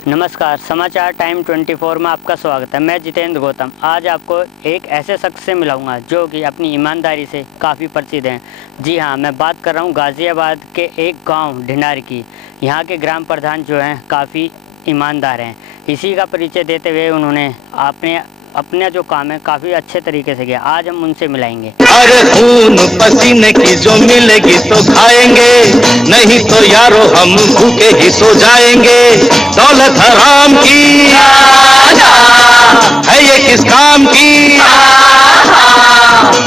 नमस्कार, समाचार टाइम 24 में आपका स्वागत है। मैं जितेंद्र गौतम आज आपको एक ऐसे शख्स से मिलाऊंगा जो कि अपनी ईमानदारी से काफ़ी प्रसिद्ध हैं। जी हाँ, मैं बात कर रहा हूँ गाज़ियाबाद के एक गांव ढिंडार की। यहाँ के ग्राम प्रधान जो हैं काफ़ी ईमानदार हैं। इसी का परिचय देते हुए उन्होंने अपना जो काम है काफ़ी अच्छे तरीके से किया। आज हम उनसे मिलाएंगे। अरे खून पसीने की जो मिलेगी तो खाएंगे, नहीं तो यारो हम भूखे ही सो जाएंगे। दौलत हराम की है ये किस काम की,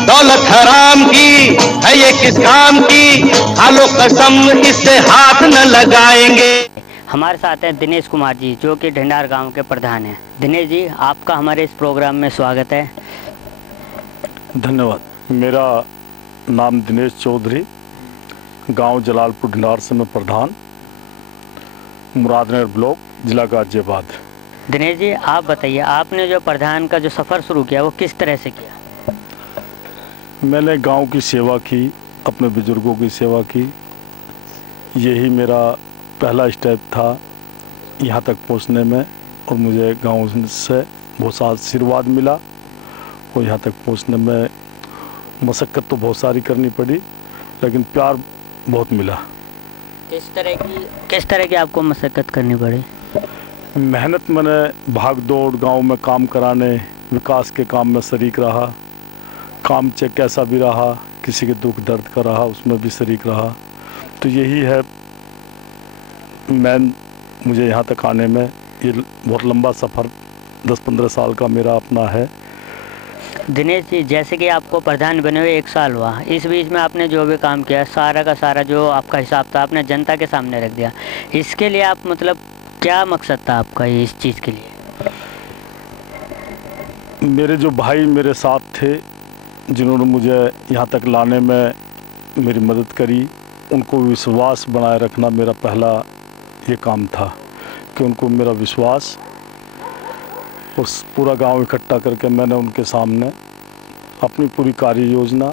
दौलत हराम की है ये किस काम की, खा लो कसम इससे हाथ न लगाएंगे। हमारे साथ हैं दिनेश कुमार जी जो कि ढिंडार गांव के प्रधान हैं। दिनेश जी, आपका हमारे इस प्रोग्राम में स्वागत है। धन्यवाद। मेरा नाम दिनेश चौधरी, गांव जलालपुर ढिंडार से मैं प्रधान, मुरादनगर ब्लॉक, जिला गाजियाबाद। दिनेश जी, आप बताइए, आपने जो प्रधान का जो सफ़र शुरू किया वो किस तरह से किया? मैंने गांव की सेवा की, अपने बुजुर्गों की सेवा की। यही मेरा पहला स्टेप था यहाँ तक पहुँचने में, और मुझे गांव से बहुत सा आशीर्वाद मिला और यहाँ तक पहुँचने में मशक्क़त तो बहुत सारी करनी पड़ी, लेकिन प्यार बहुत मिला। किस तरह की आपको मशक्क़त करनी पड़ी? मेहनत, मैंने भाग दौड़ गांव में काम कराने, विकास के काम में शरीक रहा। काम चाहे कैसा भी रहा, किसी के दुख दर्द का रहा, उसमें भी शरीक रहा। तो यही है मुझे यहाँ तक आने में, ये बहुत लंबा सफ़र 10-15 साल का मेरा अपना है। दिनेश जी, जैसे कि आपको प्रधान बने हुए 1 साल हुआ, इस बीच में आपने जो भी काम किया सारा का सारा जो आपका हिसाब था आपने जनता के सामने रख दिया। इसके लिए आप मतलब क्या मकसद था आपका ये इस चीज़ के लिए? मेरे जो भाई मेरे साथ थे, जिन्होंने मुझे यहाँ तक लाने में मेरी मदद करी, उनको विश्वास बनाए रखना मेरा पहला ये काम था कि उनको मेरा विश्वास, उस पूरा गांव इकट्ठा करके मैंने उनके सामने अपनी पूरी कार्य योजना,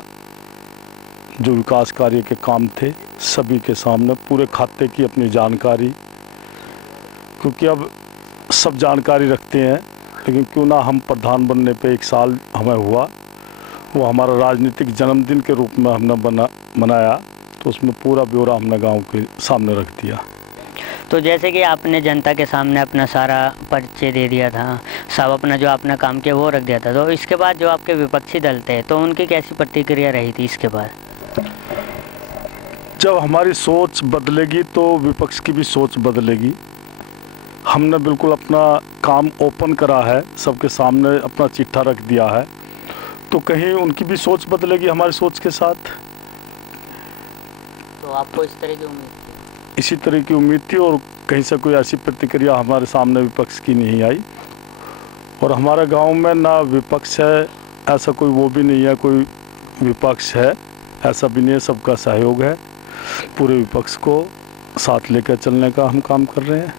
जो विकास कार्य के काम थे, सभी के सामने पूरे खाते की अपनी जानकारी, क्योंकि अब सब जानकारी रखते हैं, लेकिन क्यों ना हम प्रधान बनने पे 1 साल हमें हुआ, वो हमारा राजनीतिक जन्मदिन के रूप में हमने मनाया, तो उसमें पूरा ब्यौरा हमने गांव के सामने रख दिया। तो जैसे कि आपने जनता के सामने अपना सारा परिचय दे दिया था, सब अपना जो आपने काम किया वो रख दिया था, तो इसके बाद जो आपके विपक्षी दल थे तो उनकी कैसी प्रतिक्रिया रही थी इसके बाद? जब हमारी सोच बदलेगी तो विपक्ष की भी सोच बदलेगी। हमने बिल्कुल अपना काम ओपन करा है, सबके सामने अपना चिट्ठा रख दिया है, तो कहीं उनकी भी सोच बदलेगी हमारी सोच के साथ। तो आपको इस तरह की उम्मीद थी? इसी तरह की उम्मीद थी, और कहीं से कोई ऐसी प्रतिक्रिया हमारे सामने विपक्ष की नहीं आई। और हमारे गांव में ना विपक्ष है, ऐसा कोई वो भी नहीं है, कोई विपक्ष है ऐसा भी नहीं है, सबका सहयोग है। पूरे विपक्ष को साथ लेकर चलने का हम काम कर रहे हैं।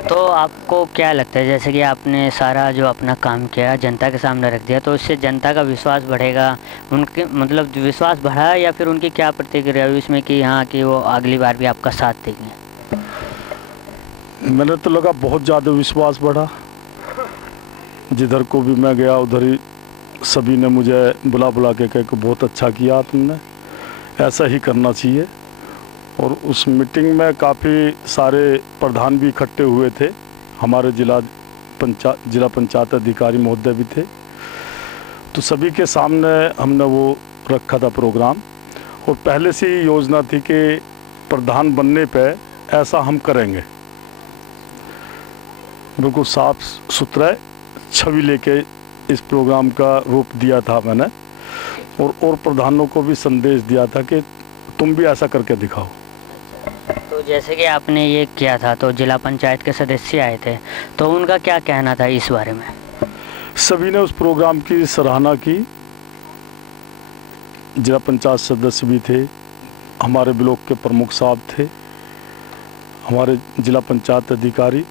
तो आपको क्या लगता है, जैसे कि आपने सारा जो अपना काम किया जनता के सामने रख दिया, तो इससे जनता का विश्वास बढ़ेगा? उनके मतलब विश्वास बढ़ा या फिर उनकी क्या प्रतिक्रिया हुई इसमें कि हाँ कि वो अगली बार भी आपका साथ देंगे? मैंने तो लगा बहुत ज़्यादा विश्वास बढ़ा। जिधर को भी मैं गया उधर ही सभी ने मुझे बुला के कह के बहुत अच्छा किया तुमने, ऐसा ही करना चाहिए। और उस मीटिंग में काफ़ी सारे प्रधान भी इकट्ठे हुए थे, हमारे जिला पंचायत अधिकारी महोदय भी थे, तो सभी के सामने हमने वो रखा था प्रोग्राम। और पहले से ही योजना थी कि प्रधान बनने पे ऐसा हम करेंगे। बिल्कुल साफ सुथरा छवि लेके इस प्रोग्राम का रूप दिया था मैंने, और प्रधानों को भी संदेश दिया था कि तुम भी ऐसा करके दिखाओ। तो जैसे कि आपने ये किया था तो जिला पंचायत के सदस्य आए थे, तो उनका क्या कहना था इस बारे में? सभी ने उस प्रोग्राम की सराहना की। जिला पंचायत सदस्य भी थे, हमारे ब्लॉक के प्रमुख साहब थे, हमारे जिला पंचायत अधिकारी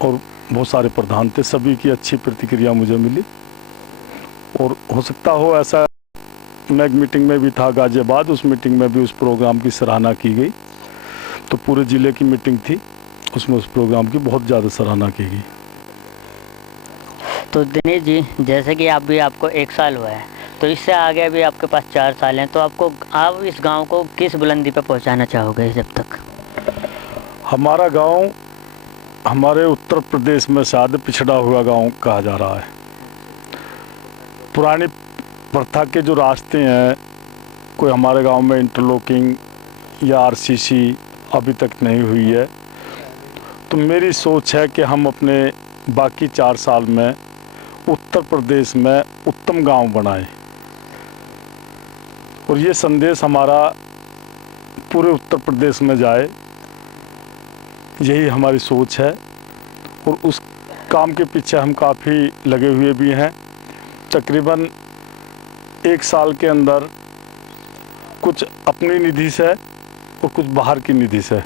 और बहुत सारे प्रधान थे। सभी की अच्छी प्रतिक्रिया मुझे मिली। और हो सकता हो ऐसा, मैं एक मीटिंग में भी था गाजियाबाद, उस मीटिंग में भी उस प्रोग्राम की सराहना की गई। तो पूरे ज़िले की मीटिंग थी, उसमें उस प्रोग्राम की बहुत ज़्यादा सराहना की गई। तो दिनेश जी, जैसे कि आपको 1 साल हुआ है, तो इससे आगे अभी आपके पास 4 साल हैं, तो आप इस गांव को किस बुलंदी पर पहुंचाना चाहोगे जब तक? हमारा गांव हमारे उत्तर प्रदेश में शायद पिछड़ा हुआ गांव कहा जा रहा है। पुरानी प्रथा के जो रास्ते हैं, कोई हमारे गांव में इंटरलॉकिंग या आरसीसी अभी तक नहीं हुई है। तो मेरी सोच है कि हम अपने बाकी 4 साल में उत्तर प्रदेश में उत्तम गांव बनाएं, और ये संदेश हमारा पूरे उत्तर प्रदेश में जाए, यही हमारी सोच है। और उस काम के पीछे हम काफ़ी लगे हुए भी हैं। तकरीबन 1 साल के अंदर कुछ अपनी निधि से और कुछ बाहर की निधि से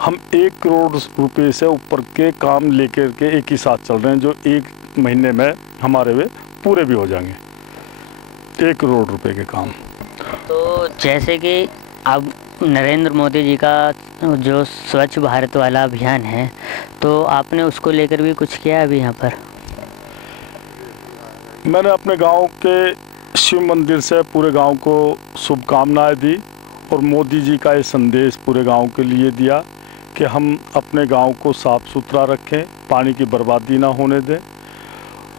हम 1 करोड़ रुपए से ऊपर के काम लेकर के एक ही साथ चल रहे हैं, जो 1 महीने में हमारे वे पूरे भी हो जाएंगे, 1 करोड़ रुपए के काम। तो जैसे कि अब नरेंद्र मोदी जी का जो स्वच्छ भारत वाला अभियान है, तो आपने उसको लेकर भी कुछ किया अभी यहाँ पर? मैंने अपने गांव के शिव मंदिर से पूरे गांव को शुभकामनाएं दी, और मोदी जी का ये संदेश पूरे गांव के लिए दिया कि हम अपने गांव को साफ़ सुथरा रखें, पानी की बर्बादी ना होने दें।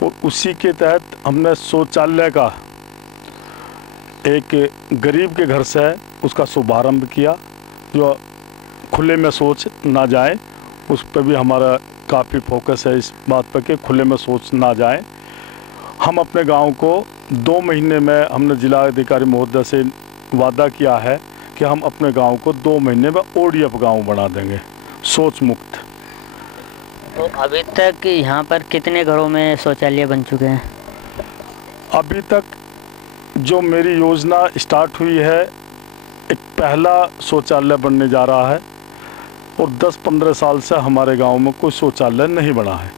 और उसी के तहत हमने शौचालय का एक गरीब के घर से उसका शुभारंभ किया, जो खुले में शौच ना जाए, उस पर भी हमारा काफ़ी फोकस है इस बात पर कि खुले में शौच ना जाए। हम अपने गांव को 2 महीने में, हमने जिला अधिकारी महोदय से वादा किया है कि हम अपने गांव को 2 महीने में ODF गांव बना देंगे, शौच मुक्त। तो अभी तक यहाँ पर कितने घरों में शौचालय बन चुके हैं? अभी तक जो मेरी योजना स्टार्ट हुई है, एक पहला शौचालय बनने जा रहा है, और 10-15 साल से हमारे गांव में कोई शौचालय नहीं बना है।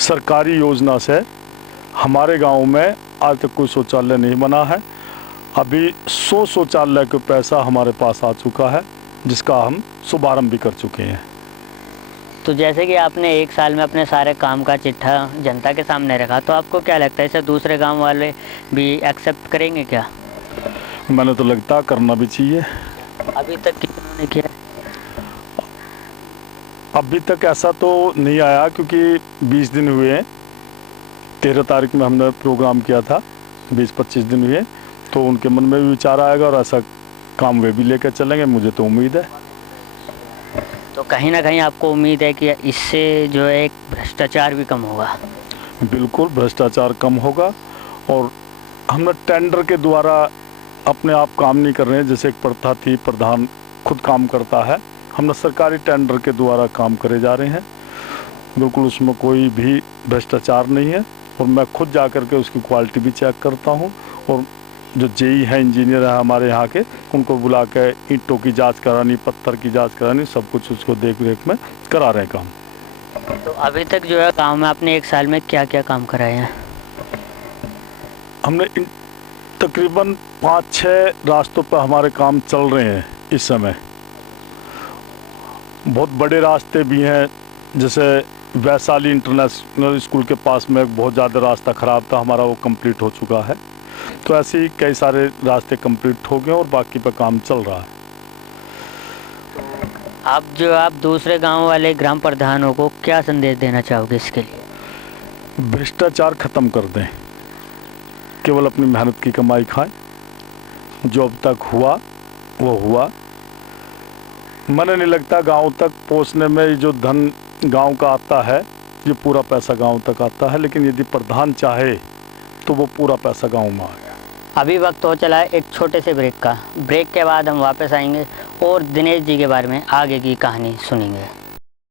सरकारी योजना से हमारे गांव में आज तक कोई शौचालय नहीं बना है। अभी 100 शौचालय का पैसा हमारे पास आ चुका है, जिसका हम शुभारंभ भी कर चुके हैं। तो जैसे कि आपने 1 साल में अपने सारे काम का चिट्ठा जनता के सामने रखा, तो आपको क्या लगता है इसे दूसरे गांव वाले भी एक्सेप्ट करेंगे क्या? मैंने तो लगता करना भी चाहिए। अभी तक किन्होंने किया? अभी तक ऐसा तो नहीं आया, क्योंकि 20 दिन हुए हैं। 13 तारीख में हमने प्रोग्राम किया था, 20-25 दिन हुए, तो उनके मन में भी विचार आएगा और ऐसा काम वे भी लेकर चलेंगे, मुझे तो उम्मीद है। तो कहीं ना कहीं आपको उम्मीद है कि इससे जो है एक भ्रष्टाचार भी कम होगा? बिल्कुल, भ्रष्टाचार कम होगा। और हमने टेंडर के द्वारा अपने आप काम नहीं कर रहे हैं, जैसे एक प्रथा थी प्रधान खुद काम करता है, हमने सरकारी टेंडर के द्वारा काम करे जा रहे हैं। बिल्कुल उसमें कोई भी भ्रष्टाचार नहीं है, और मैं खुद जा कर के उसकी क्वालिटी भी चेक करता हूँ, और जो जेई हैं, इंजीनियर हैं हमारे यहाँ के, उनको बुला के ईंटों की जांच करानी, पत्थर की जांच करानी, सब कुछ उसको देख रेख में करा रहे हैं काम। तो अभी तक जो है गांव में आपने 1 साल में क्या क्या काम कराए हैं? हमने तकरीबन 5-6 रास्तों पर हमारे काम चल रहे हैं इस समय। बहुत बड़े रास्ते भी हैं, जैसे वैशाली इंटरनेशनल स्कूल के पास में बहुत ज़्यादा रास्ता ख़राब था हमारा, वो कंप्लीट हो चुका है। तो ऐसे ही कई सारे रास्ते कंप्लीट हो गए और बाकी पर काम चल रहा है। आप दूसरे गांव वाले ग्राम प्रधानों को क्या संदेश देना चाहोगे इसके लिए? भ्रष्टाचार ख़त्म कर दें, केवल अपनी मेहनत की कमाई खाएं। जो अब तक हुआ वो हुआ। मन नहीं लगता गांव तक पहुंचने में, जो धन गांव का आता है ये पूरा पैसा गांव तक आता है, लेकिन यदि प्रधान चाहे तो वो पूरा पैसा गांव में आ गया। अभी वक्त हो चला है एक छोटे से ब्रेक का। ब्रेक के बाद हम वापस आएंगे और दिनेश जी के बारे में आगे की कहानी सुनेंगे।